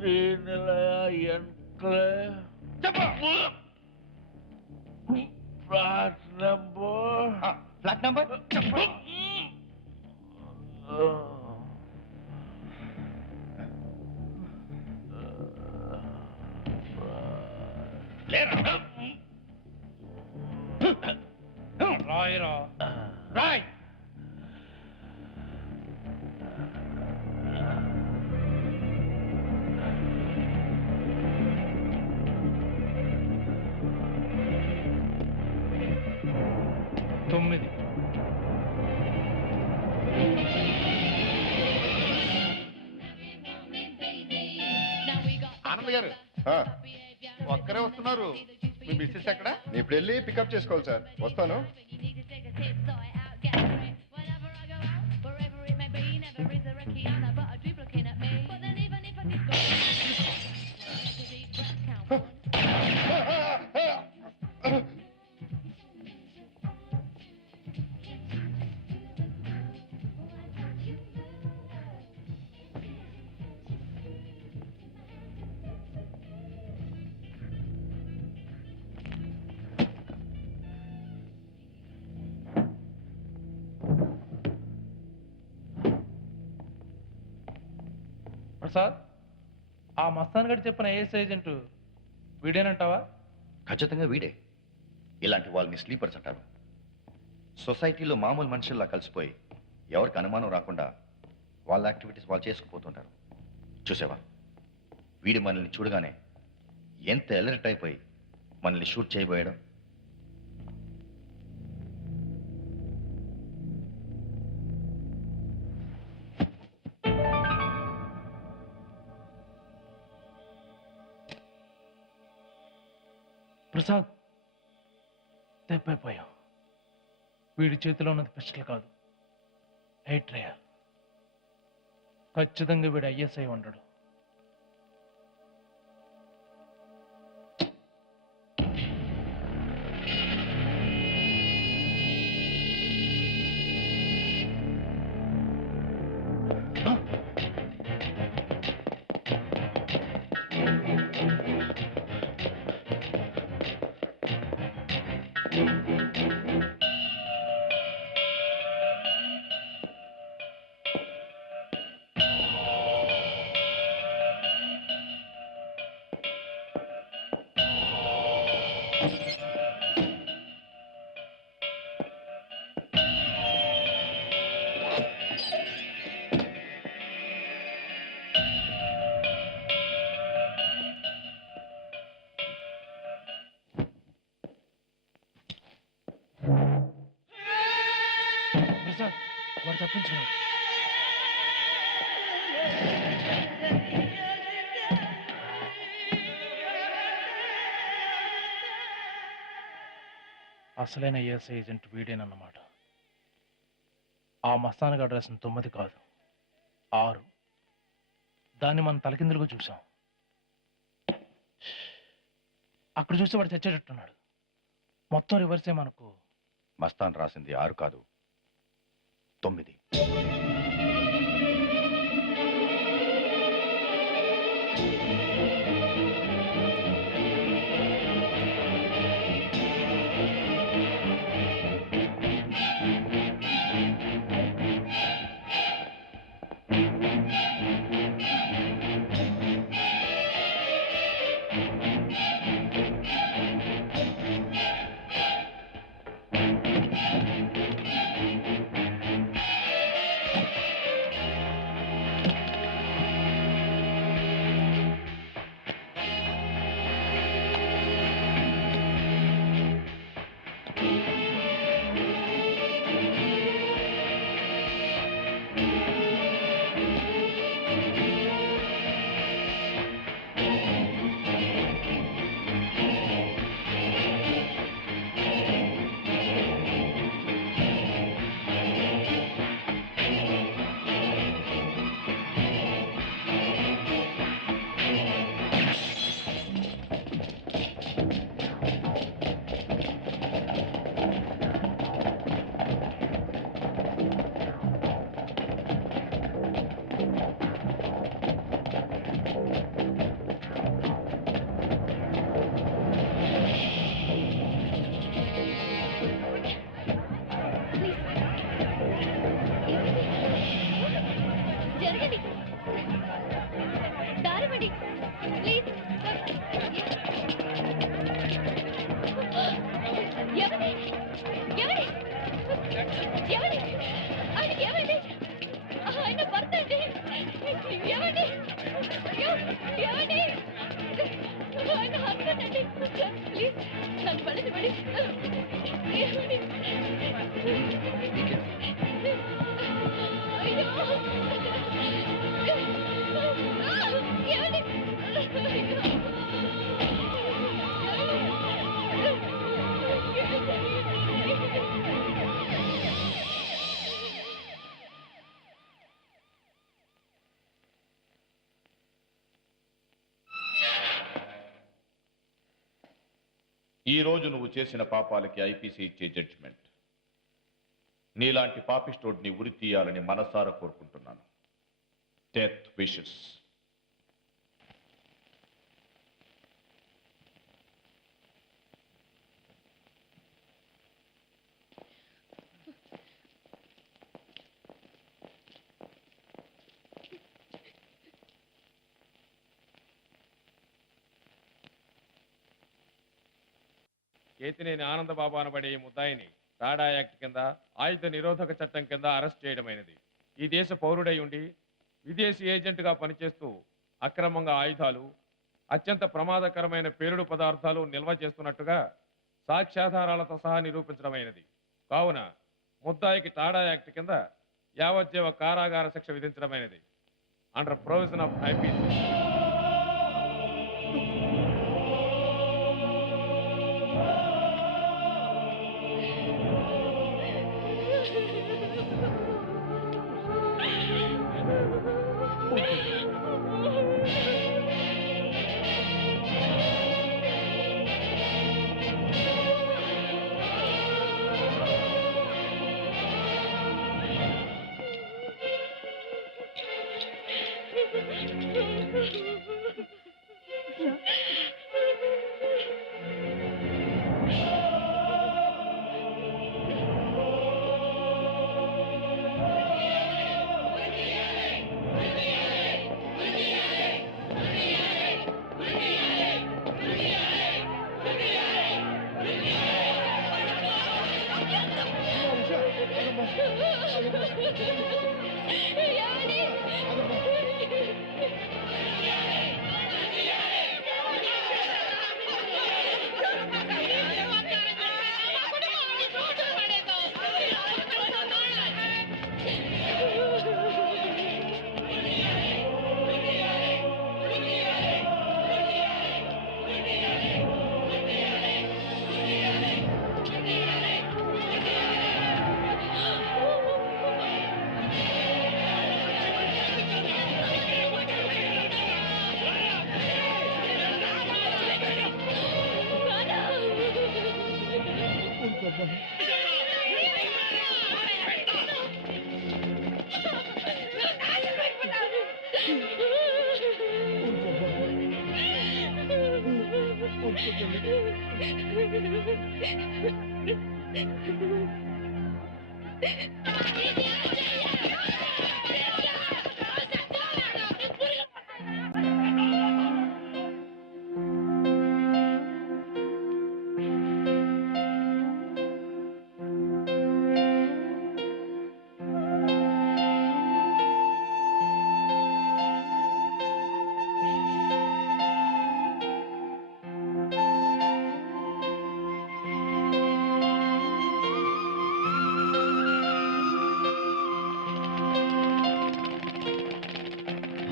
Srinilaya flat number flat number చెప్పు. రాయరా రాయ్. తొమ్మిది. ఆనంద్ గారు ఒక్కరే వస్తున్నారు. మీ మిస్సెస్ ఎక్కడ? ఇప్పుడు వెళ్ళి పికప్ చేసుకోవాలి సార్. వస్తాను. ప్రసాద్, ఆ మస్తాన్ గడి చెప్పిన ఏఎస్ ఏజెంట్ వీడేనంటావా? ఖచ్చితంగా వీడే. ఇలాంటి వాళ్ళని స్లీపర్స్ అంటారు. సొసైటీలో మామూలు మనుషుల్లా కలిసిపోయి ఎవరికి అనుమానం రాకుండా వాళ్ళ యాక్టివిటీస్ వాళ్ళు చేసుకుపోతుంటారు. చూసావా, వీడి మనల్ని చూడగానే ఎంత ఎలర్ట్ అయిపోయి మనల్ని షూట్ చేయబోయాడు. ప్రసాద్, తెప్పైపోయాం. వీడి చేతిలో ఉన్నది పిస్టల్ కాదు, హెయిర్ డ్రయర్. ఖచ్చితంగా వీడు ఐఎస్ఐ ఉండడు. ప్రసాద్, వాడు తప్పించుకున్నాడు. అసలైన ఏఎస్ఐ ఏజెంట్ వీడేనన్నమాట. ఆ మస్తాన్గా అడ్రస్ 9 కాదు, 6. దాన్ని మనం తలకిందులుగా చూసాం. అక్కడ చూస్తే వాడు చచ్చేటట్టున్నాడు. మొత్తం రివర్సే మనకు. మస్తాన్ రాసింది 6 కాదు, 9. ఈ రోజు నువ్వు చేసిన పాపాలకి ఐపీసీ ఇచ్చే జడ్జిమెంట్. నీలాంటి పాపిస్టోడ్ని ఉరి తీయాలని మనసారా కోరుకుంటున్నాను. Death wishes. కేతినేని ఆనందబాబు అనబడే ఈ ముద్దాయిని టాడా యాక్ట్ కింద ఆయుధ నిరోధక చట్టం కింద అరెస్ట్ చేయడమైనది. ఈ దేశ పౌరుడై ఉండి విదేశీ ఏజెంట్గా పనిచేస్తూ అక్రమంగా ఆయుధాలు, అత్యంత ప్రమాదకరమైన పేలుడు పదార్థాలు నిల్వ చేస్తున్నట్టుగా సాక్ష్యాధారాలతో సహా నిరూపించడమైనది. కావున ముద్దాయికి టాడా యాక్ట్ కింద యావజ్జీవ కారాగార శిక్ష విధించడమైనది. Under provision of IPC.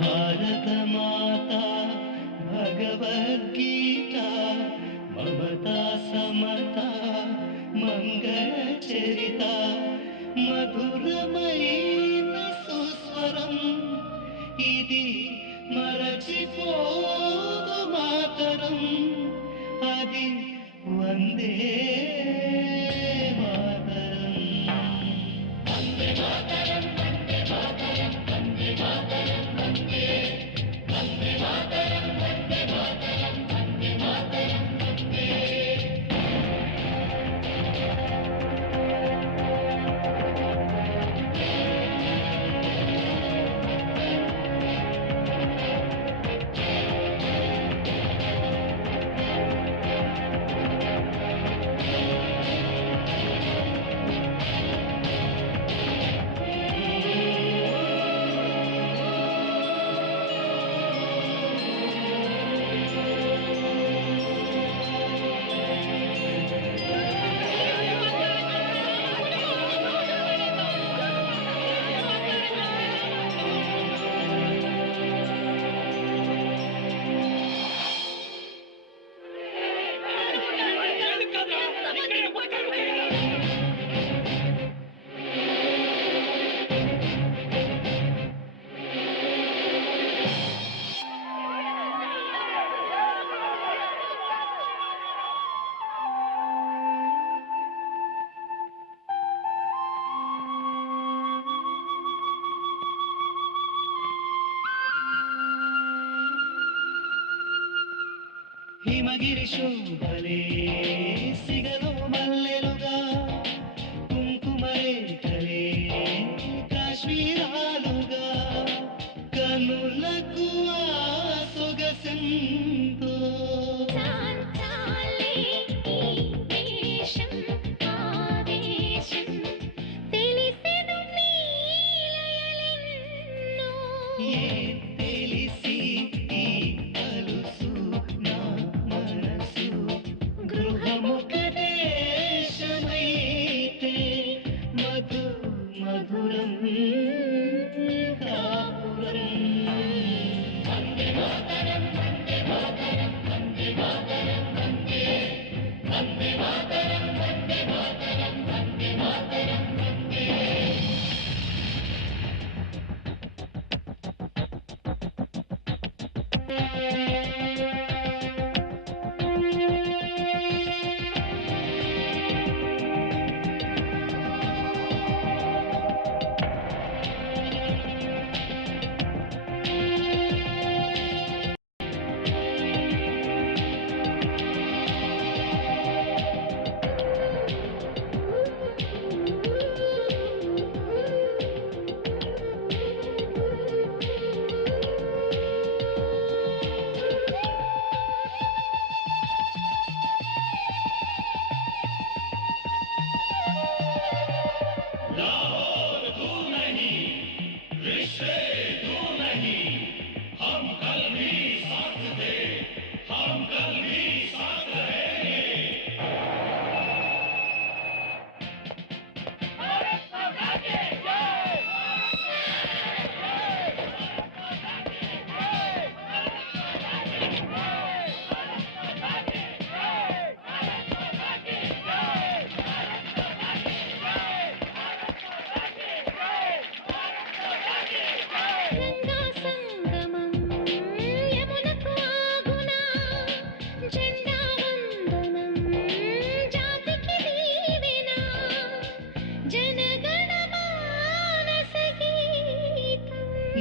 भारतमाता भगवद्गीता ममता समता मङ्गलचरिता मधुरमयीन सुस्वरम् इति मरचिपोदु मातरम् अदि वन्दे హిమగిరి శోభలే సిగలో మల్లెలుగా కుంకుమరేఖలే కాశ్మీరాలుగా కనులకు ఆ సొగసెంతో ఏ తెలిసి ఈ అలుసు నా మనసు గృహముఖదేశమైతే మధు మధురం కాపురం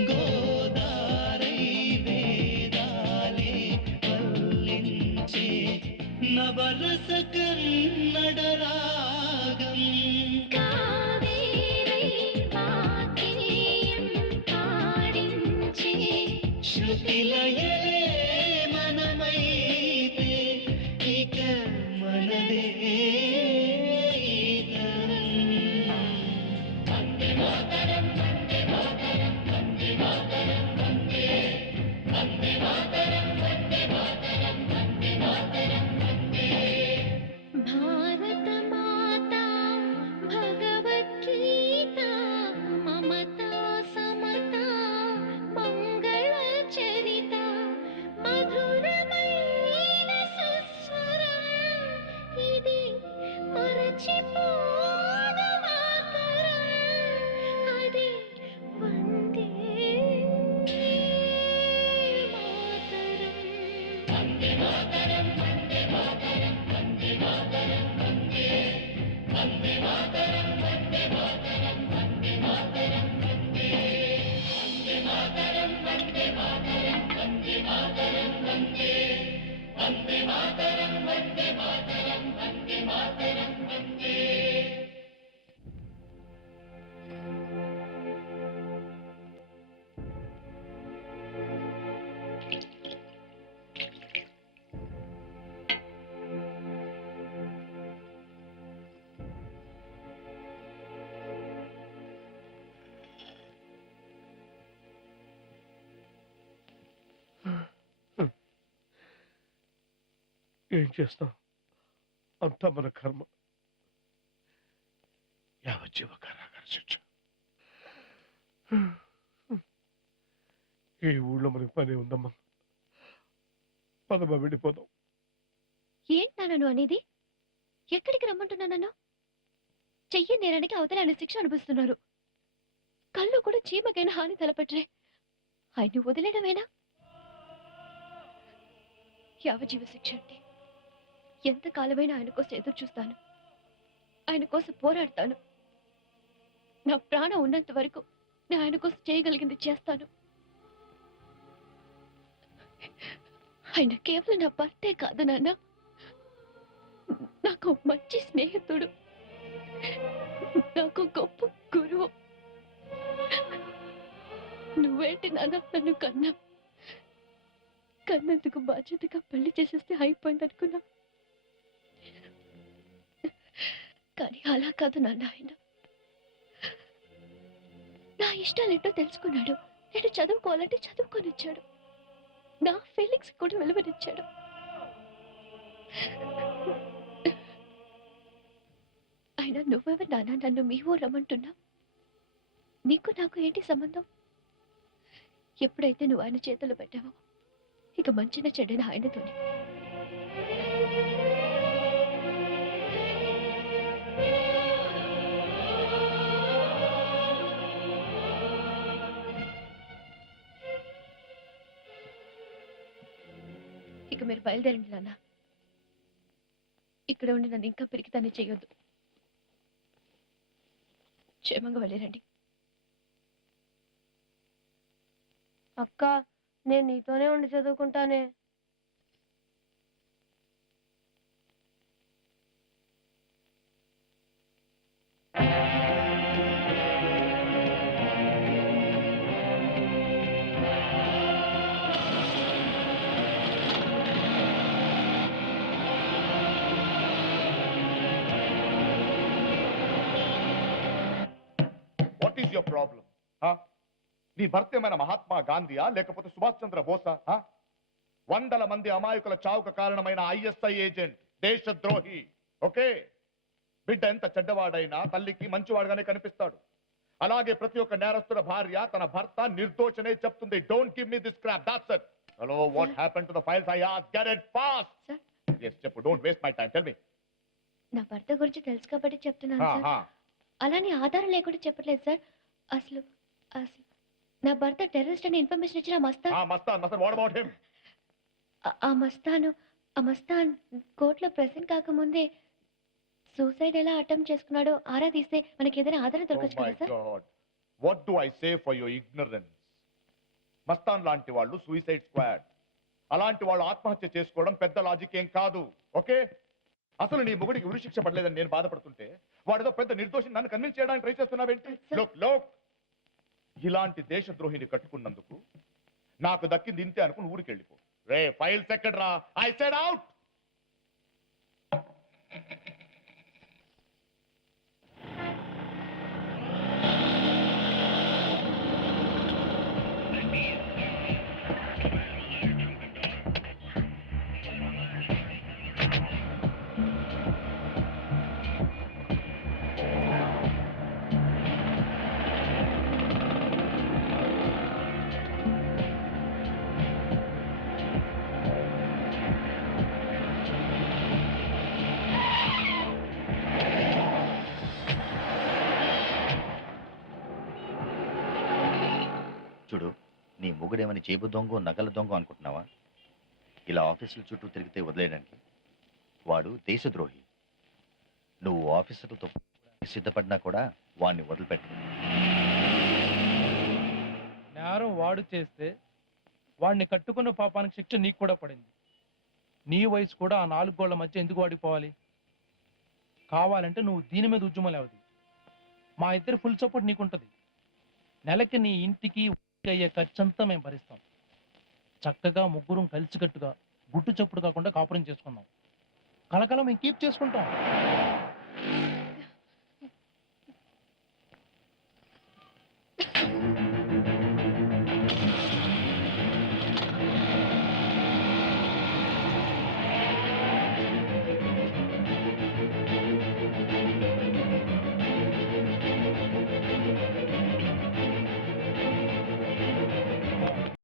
గోదారై వేదాలే పల్లించే నవరస కన్నడ రాగం శృతిలయలే మనమైతే ఇక మనదే భారత మాతా భగవద్గీత మమతా సమతా మంగళ చరిత మధురమైన సుస్వరం ఇది మరచిపోదు మాతరం అది వందే మాతరం ఏం చేస్తాం, అంతా మన కర్మ. యావజ్జీవ కారాగార శిక్ష. ఈ ఊళ్ళో మనకి పని ఉందమ్మా, పదమా వెళ్ళిపోదాం. ఏంటా నన్ను అనేది? ఎక్కడికి రమ్మంటున్నా నన్ను? చెయ్యి నేరానికి అవతల ఆయన శిక్ష అనిపిస్తున్నారు. కళ్ళు కూడా చీమకైనా హాని తలపెట్టరే. ఆయన్ని వదిలేయడమేనా? యావజీవ శిక్ష అంటే ఎంతకాలమైనా ఆయన కోసం ఎదురు చూస్తాను, ఆయన కోసం పోరాడతాను. నా ప్రాణం ఉన్నంత వరకు నేను ఆయన కోసం చేయగలిగింది చేస్తాను. ఆయన కేవలం నా భర్తే కాదు నాన్న, నాకు మంచి స్నేహితుడు, నాకు గొప్ప గురువు. నువ్వేంటి నాన్న నన్ను కన్నందుకు బాధ్యతగా పెళ్లి చేసేస్తే అయిపోయింది అనుకున్నా. కానీ అలా కాదు నాన్న, ఆయన నా ఇష్టాలేంటో తెలుసుకున్నాడు. నేను చదువుకోవాలంటే చదువుకొనిచ్చాడు, నా ఫీలింగ్స్ కూడా విలువనిచ్చాడు. అయినా నువ్వెవరు నాన్న నన్ను మీ ఊరు రమ్మంటున్నా? నీకు నాకు ఏంటి సంబంధం? ఎప్పుడైతే నువ్వు ఆయన చేతులు పెట్టావో ఇక మంచిన చెడ్డన ఆయనతోనే. ఇక మీరు బయలుదేరండి నాన్న. ఇక్కడ ఉండి నన్ను ఇంకా పిరికితాన్ని చేయొద్దు. క్షేమంగా వెళ్ళిరండి. అక్క, నేను నీతోనే ఉండి చదువుకుంటానే. What is your problem? నీ భర్త ఏమైనా మహాత్మా గాంధీయా లేకపోతే సుభాష్ చంద్ర బోసా? వందల మంది అమాయకుల చావుకు కారణమైన ఐఎస్ఐ ఏజెంట్, దేశద్రోహి. ఓకే, బిడ్డ ఎంత చెడ్డవాడైనా తల్లికి మంచివాడుగానే కనిపిస్తాడు. అలాగే ప్రతి ఒక్క నేరస్తుల భార్య తన భర్త నిర్దోషనే చెప్తుంది. Don't give me this crop. That's it. Hello, what happened to the files I ask? Get it fast. yes, చెప్పు. Don't waste my time. Tell me. నా భర్త గురించి తెలుసు కాబట్టి చెప్తున్నాను సార్. అలానే ఆధారం లేకుండా చెప్పట్లేదు సార్. అసలు అసలు నా భర్త టెర్రరిస్ట్ అని ఇన్ఫర్మేషన్ ఇచ్చిన మస్తాన్ వాట్ అబౌట్ హిమ్? ఆ మస్తాన్ కోర్టులో ప్రెసెంట్ కాకముందే సూసైడ్ ఎలా అటెంప్ట్ చేసుకున్నాడో ఆరా తీస్తే మనకి ఏదైనా ఆధారం దొరకచ్చు కదా sir. What do I say for your ignorance? Mastan లాంటి వాళ్ళు సూసైడ్ స్క్వాడ్. అలాంటి వాళ్ళు ఆత్మహత్య చేసుకోవడం పెద్ద లాజిక్ ఏం కాదు. ఓకే, అసలు నీ మొగుడికి ఉరిశిక్ష పడలేదని నేను బాధపడుతుంటే వాడితో పెద్ద నిర్దోషిని నన్ను కన్విన్స్ చేయడానికి ట్రై చేస్తున్నావేంటి? లోక్ ఇలాంటి దేశద్రోహిని కట్టుకున్నందుకు నాకు దక్కింది ఇంతే అనుకుని ఊరికి వెళ్ళిపో. రే ఫైల్స్ ఎక్కడ్రా? I said out. చూడు, నీ మొగుడేమని జేబు దొంగ నగల దొంగ అనుకుంటున్నావా? ఇలా ఆఫీసుల చుట్టూ తిరిగితే వదిలేయడానికి. వాడు దేశద్రోహి. నువ్వు ఆఫీసర్లతో సిద్ధపడినా కూడా వాడిని వదిలిపెట్టు. నేరం వాడు చేస్తే వాడిని కట్టుకున్న పాపానికి శిక్ష నీకు కూడా పడింది. నీ వయసు కూడా ఆ 4 గోళ్ల మధ్య ఎందుకు వాడిపోవాలి? కావాలంటే నువ్వు దీని మీద ఉద్యమం లేవది. మా ఇద్దరు ఫుల్ సపోర్ట్ నీకుంటుంది. నెలకి నీ ఇంటికి అయ్యే ఖర్చంతా మేము భరిస్తాం. చక్కగా ముగ్గురం కలిసికట్టుగా గుట్టు చప్పుడు కాకుండా కాపురం చేసుకుందాం. కలకలం మేము కీప్ చేసుకుంటాం.